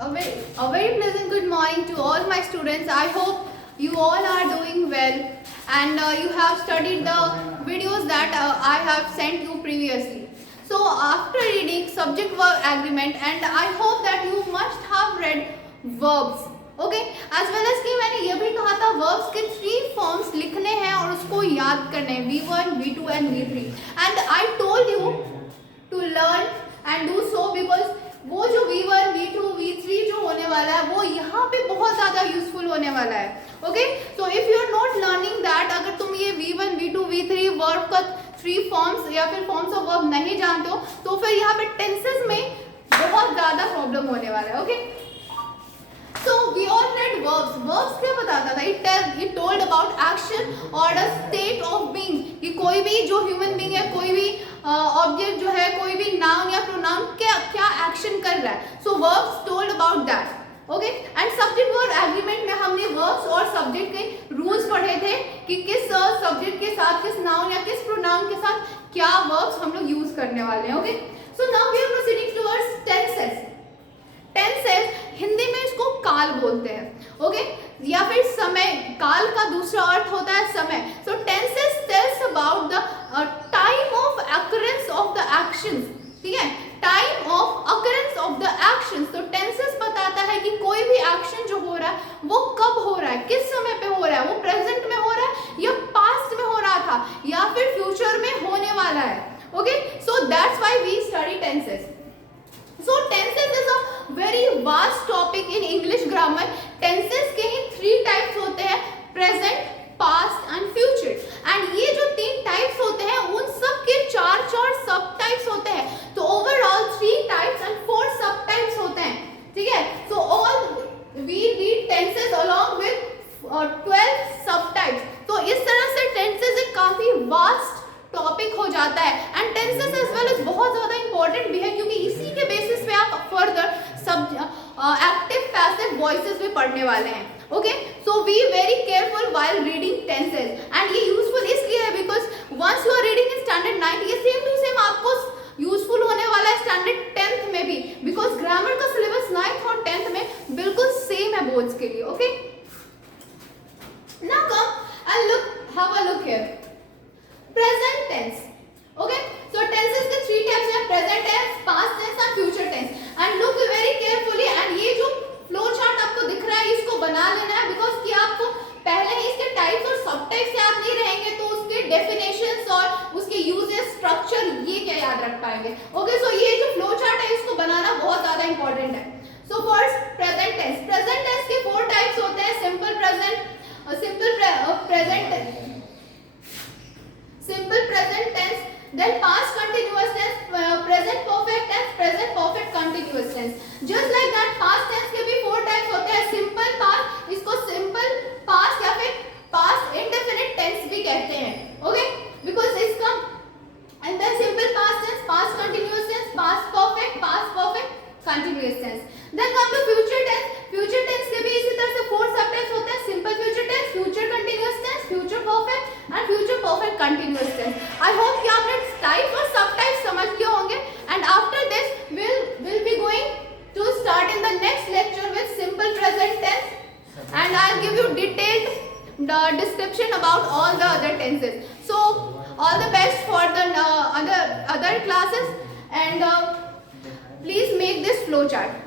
A very pleasant good morning to all my students. I hope you all are doing well and you have studied the videos that I have sent you previously. So after reading subject verb agreement, and I hope that you must have read verbs. Okay as well as कि मैंने ये भी कहा था verbs के 3 forms लिखने हैं और उसको याद करने हैं, V1, V2 and V3, and I told you to learn and do so because वो जो V1, V2, V3 जो होने वाला है वो यहाँ पे बहुत ज़्यादा यूजफुल होने वाला है. Okay, so if you are not learning that, अगर तुम ये V1, V2, V3 वर्ब का 3 फॉर्म्स या फिर फॉर्म्स ऑफ वर्ब नहीं जानते हो तो फिर यहाँ पे टेंसेस में बहुत ज़्यादा प्रॉब्लम होने वाला है. Okay, so we all read verbs. Verbs क्या बताता था? It told about action or a state of being. कि कोई भी जो human being है, कोई भी object जो है, कोई भी noun या pronoun क्या action कर रहा है. So verbs told about that. Okay? And subject verb agreement में हमने verbs और subject के rules पढ़े थे कि किस subject के साथ, किस noun या किस pronoun के साथ क्या verbs हम लोग use करने वाले हैं. Okay? So now we are proceeding towards tenses. Tenses Hindi में इसको काल बोलते हैं. ओके, या फिर समय. काल का दूसरा अर्थ होता है समय. So tenses tells about the time of occurrence of the actions. ठीक है, time of occurrence of the actions. तो टेंसेस बताता है कि कोई भी एक्शन जो हो रहा है वो कब हो रहा है, किस समय पे हो रहा है, वो प्रेजेंट में हो रहा है या पास्ट में हो रहा था या फिर फ्यूचर में होने वाला है. Okay, so that's why we study tenses. So tenses is a very vast topic in English grammar. Tenses के ही 3 types होते हैं, present, past and future. And ये जो 3 types होते हैं उन सब के 4 सब types होते हैं. तो overall 3 types and 4 सब types होते हैं. ठीक है, so all we read tenses along with 12 सब types. तो इस तरह से tenses एक काफी vast टॉपिक हो जाता है. And tenses as well as बहुत ज़्यादा इंपॉर्टेंट भी है क्योंकि इसी के बेसिस पे आप फर्दर सब एक्टिव पैसिव वॉइसेस भी पढ़ने वाले हैं. Okay, so be very careful while reading tenses. And ये यूजफुल इसलिए है because once you are reading in standard 9 ये सेम टू सेम आपको यूजफुल होने वाला है स्टैंडर्ड 10th में भी, बिकॉज ग्रामर का सिलेबस 9th और 10th में बिल्कुल सेम है बोर्ड्स के लिए. Okay, now come and look, have a look here. Present tense. Okay, so tenses के 3 types हैं, present tense, past tense and future tense. And look very carefully. And ये जो flow chart आपको दिख रहा है इसको बना लेना है because कि आपको पहले ही इसके types और सब types याद नहीं रहेंगे तो उसके definitions और उसके uses, structure ये क्या याद रख पाएंगे. Okay, so ये जो flow chart है इसको बनाना बहुत ज़्यादा important है. So first present tense. Present tense के 4 types होते हैं, simple present, simple present tense, then past continuous tense, present perfect tense, present perfect continuous tense. Just like that past tense के भी 4 types होते हैं. simple past, इसको simple past या फिर past indefinite tense भी कहते हैं. Okay, because इसका and then simple past tense, past continuous tense, past perfect continuous tense. Then come to future tense. future tense के भी इसी तरह से 4 सब types होते हैं, simple future tense, future continuous tense, future perfect and future perfect continuous tense. I hope कि आपने types और सब types समझ गए होंगे. And after this we'll be going to start in the next lecture with simple present tense, and I'll give you detailed description about all the other tenses. So all the best for the other classes, and please make this flow chart.